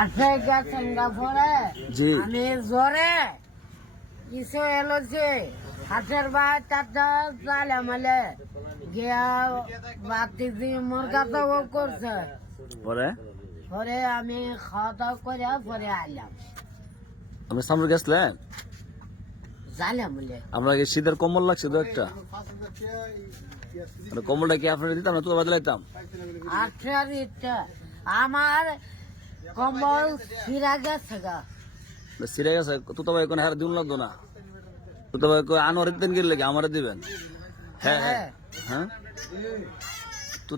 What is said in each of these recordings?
আসে গেছেন গা পরে জি আমি জোরে কিছু এলো যে হাতের বা চারটা চালে মালে গিয়া বাতি দিয়ে মুরগা তো করছে পরে পরে আমি খাওয়া দাওয়া করে পরে আইলাম আপনি সামনে গেছিলেন জালে বলে আমরা কি শীতের কম্বল লাগছে তো একটা কম্বলটা কি আপনার দিতাম না তো বদলাইতাম আঠার ইটা আমার কম্বল ফিরা গেছে গা সিরে গেছে তো ভাই কোনো হার দিন লাগতো না তো ভাই আনোয়ার দিন গেলে আমার দিবেন হ্যাঁ হ্যাঁ হ্যাঁ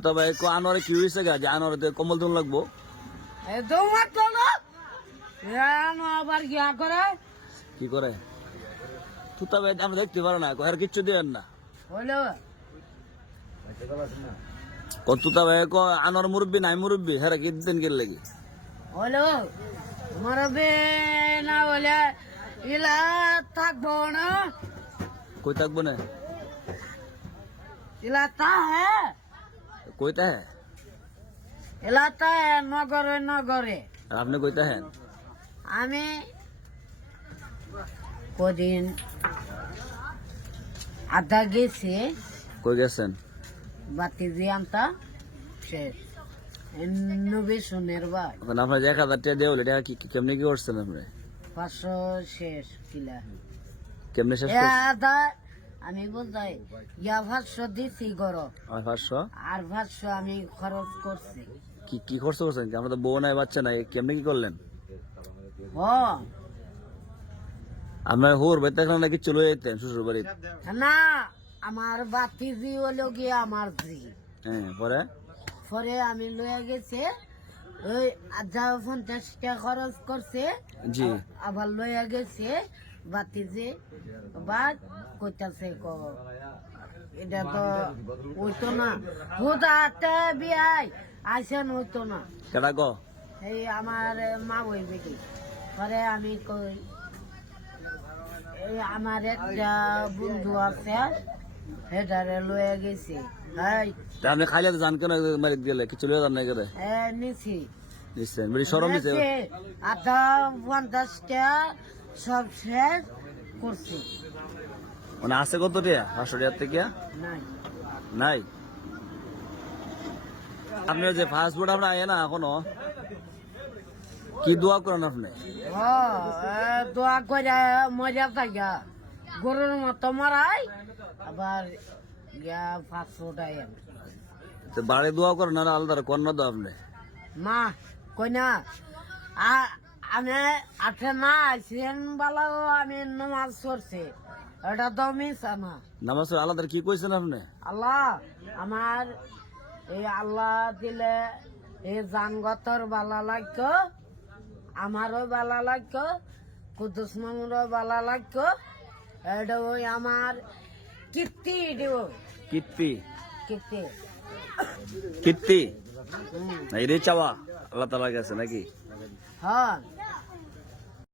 তো ভাই আনোয়ারে কি হয়েছে গা যে আনোয়ার কম্বল দিন লাগবো দৌড় তো আবার গিয়া করে কি করে তুতা ভাই আমরা দেখতে পারো না আর কিচ্ছু দিবেন না হলো তুতা ভাই আনোয়ার মুরব্বী নাই মুরব্বী হ্যাঁ কি দিন গেলে লাগি হলো মরবে না বলে ইলা থাকবো না কই থাকবো না ইলা তা হ্যাঁ কইতা হ্যাঁ ইলা তা নগরে নগরে আর আপনি কইতা হ্যাঁ আমি কদিন আধা গেছি কই গেছেন বাতি দিয়ে আনতা শেষ নবী শুনের ভাই এখন আপনার 1000 টাকা দেওয়া হলে টাকা কেমনি কি করছেন আপনি 500 শেষ কিলা কেমনি শেষ করছেন আধা আমি বলতাই ইয়া 500 দিছি গরো আর 500 আর 500 আমি খরচ করছি কি কি খরচ করছেন আমরা তো বউ নাই বাচ্চা নাই কেমনি কি করলেন ও আপনার হোর ভাই দেখলাম নাকি চলে যেতেন শ্বশুর বাড়ি না আমার বাতি জি হলো গিয়ে আমার জি হ্যাঁ পরে পরে আমি লয়ে গেছে ওই আধা 50 টাকা খরচ করছে জি আবার লয়ে গেছে বাতি যে বাদ কইতাছে এটা তো হইতো না হুদাতে বিয়াই আইসেন হইতো না কেডা গো এই আমার মা বইবে কি পরে আমি কই এই আমার একটা বন্ধু আছে হেটারে লয়ে গেছে এই তা আপনি খাইলে তো জান কেন মারি গেলে কিছু লয়ে যান নাই করে নিছি নিশ্চয় বলি সরম নিছে আধা 50 টাকা সব শেষ করছি মানে আছে কত টাকা 500 টাকা থেকে নাই নাই আপনার যে ফাস্টফুড আমরা আয় না এখনো কি দোয়া করেন আপনি ও দোয়া করে মজা থাকা গরুর মতো মারাই আবার গিয়া 500 টাকা তো বাড়ি দোয়া করেন না আলাদা কন্যা দো আপনি মা কইনা আমি আঠে না আইসেন বালাও আমি নামাজ পড়ছি এটা তো মিশা না নামাজ আলাদা কি কইছেন আপনি আল্লাহ আমার এই আল্লাহ দিলে এই জানগতর বালা লাগতো আমারও বালা লাগতো কুদ্দুস মামুরও বালা লাগতো এটা ওই আমার কীর্তি দিব কিত্তি কীর্তি কিত্তি এই রে চাওয়া আল্লাহ তাআলা কাছে নাকি হ্যাঁ